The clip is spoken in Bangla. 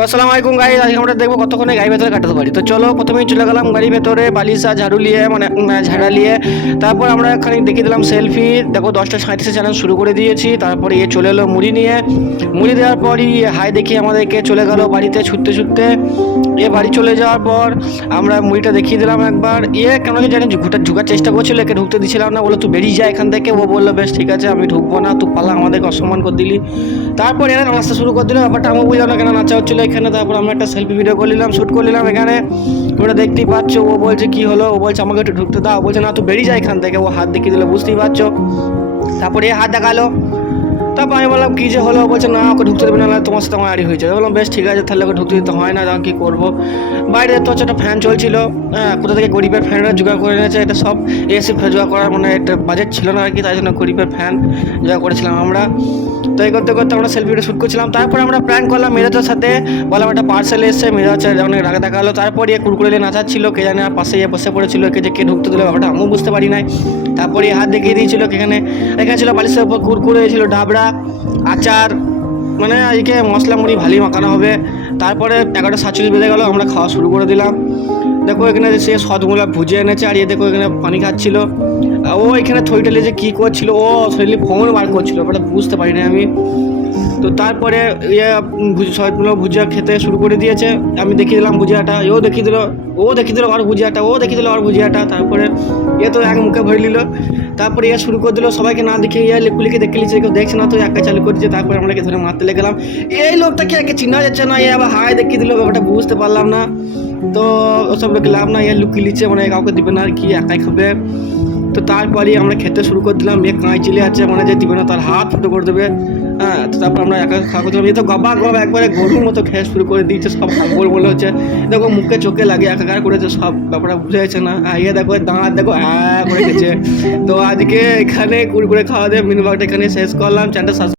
তো আসসালামু আলাইকুম গাইস, আজকে আমরা দেখবো কতক্ষণে গাড়ি ভেতরে কাটাতে পারি। তো চলো প্রথমেই চলে গেলাম গাড়ির ভেতরে, বালিশা ঝাড়ু নিয়ে মানে ঝাড়া নিয়ে। তারপর আমরা এখানে দেখিয়ে দিলাম সেলফি। দেখো 10:37 চ্যানেল শুরু করে দিয়েছি। তারপরে চলে এলো মুড়ি নিয়ে। মুড়ি দেওয়ার পরই হাই দেখিয়ে আমাদেরকে চলে গেল বাড়িতে ছুটতে ছুটতে। বাড়ি চলে যাওয়ার পর আমরা মুড়িটা দেখিয়ে দিলাম একবার। কেন কি জানি ঢুকার চেষ্টা করছিল, একে ঢুকতে দিচ্ছিলাম না, বলে তুই বেরিয়ে যা এখান থেকে। ও বললো বেশ ঠিক আছে আমি ঢুকবো না, তুই পালা আমাদেরকে অসম্মান করে দিলি। তারপর এরা নাচতে শুরু করে দিল, ব্যাপারটা আমি বুঝলাম না কেন নাচা হচ্ছিলো এখানে। তারপর আমরা একটা সেলফি ভিডিও করে নিলাম, শ্যুট করে নিলাম এখানে। তোমরা দেখতেই পাচ্ছ। ও বলছে কি হলো, ও বলছে আমাকে একটু ঢুকতে দাও। বলছে না তুই বেরিয়ে যা এখান থেকে। ও হাত দেখিয়ে দিল, বুঝতেই পারছো। তারপরে হাত দেখালো। তারপর আমি বললাম কী যে হলো, বলছে না ওকে ঢুকতে দেবে না, তোমার সাথে আমার আড়ি হয়ে যাবে। বললাম বেশ ঠিক আছে, তাহলে ওকে ঢুকতে দিতে হয় না, তখন কী করবো। বাইরে তো হচ্ছে একটা ফ্যান চলছিল, কোথা থেকে গরিবের ফ্যানরা জোগাড় করে এনেছে। এটা সব এসি জোগাড় করার মানে একটা বাজেট ছিল না আর কি, তাই জন্য গরিবের ফ্যান জোগাড় করেছিলাম আমরা। তো এই করতে করতে আমরা সেলফিটা শ্যুট করছিলাম। তারপর আমরা প্র্যাঙ্ক করলাম মিরাজের সাথে, বললাম একটা পার্সেল এসছে। মিরাজ অনেক রাগে দেখালো। তারপর কুরকুরে নিয়ে নাচাচ্ছিল, কে জানে আর পাশে বসে পড়েছিল, একে যে কে ঢুকতে দিল ব্যাপারটা আমিও বুঝতে পারি নাই। তারপরে হাত দেখিয়ে দিয়েছিল এখানে ছিল বালিশের উপর কুরকুরে ছিল, ডাবড়া, আচার, মানে আজকে মশলা মুড়ি ভালোই মাখানো হবে। তারপরে 11:47 বেজে গেলো, আমরা খাওয়া শুরু করে দিলাম। দেখো এখানে সে সদমূলা ভুজে এনেছে, আর দেখো এখানে পানি খাচ্ছিল। ও এখানে থইটালে যে কী করছিল, ও শরীরে ফোন বার করছিল, ওটা বুঝতে পারি না আমি। তো তারপরে সদমূলা ভুজিয়া খেতে শুরু করে দিয়েছে। আমি দেখিয়ে দিলাম ভুজিয়াটা, ও দেখিয়ে দিল আর ভুজিয়াটা। তারপরে তো এক মুখে ভরে নিল। তারপরে শুরু করে দিল সবাইকে না দেখে লিকুলিকে দেখে নিচ্ছে, কেউ দেখছে না, তো একা চালু করে দিচ্ছে। তারপরে আমরা ধরে মারতে লেগে গেলাম। এই লোকটাকে একে চিনা যাচ্ছে না, আবার হাই দেখিয়ে দিল, ব্যাপারটা বুঝতে পারলাম না। তো ওসব লোক লাভ না, লুকিয়ে নিচ্ছে, মানে কাউকে দিবে না আর কি, একাই খাবে। তো তারপরেই আমরা খেতে শুরু করে দিলাম। কাঁচ চিলে আছে, মানে যে দিবে না তার হাত ফুটো করে দেবে। তো তারপর আমরা একা খাওয়া করছিলাম। তো গবা একবারে গরুর মতো খেয়ে শুরু করে দিয়েছে, সব খাবো বলে হচ্ছে। দেখো মুখে চোখে লাগে একাকার করেছে, সব ব্যাপারটা বুঝে যাচ্ছে না। দেখো দাঁত দেখো করে খেয়েছে। তো আজকে এখানে কুরকুরে খাওয়া দিয়ে মিনি ব্লগটা এখানে শেষ করলাম। চ্যানেলটা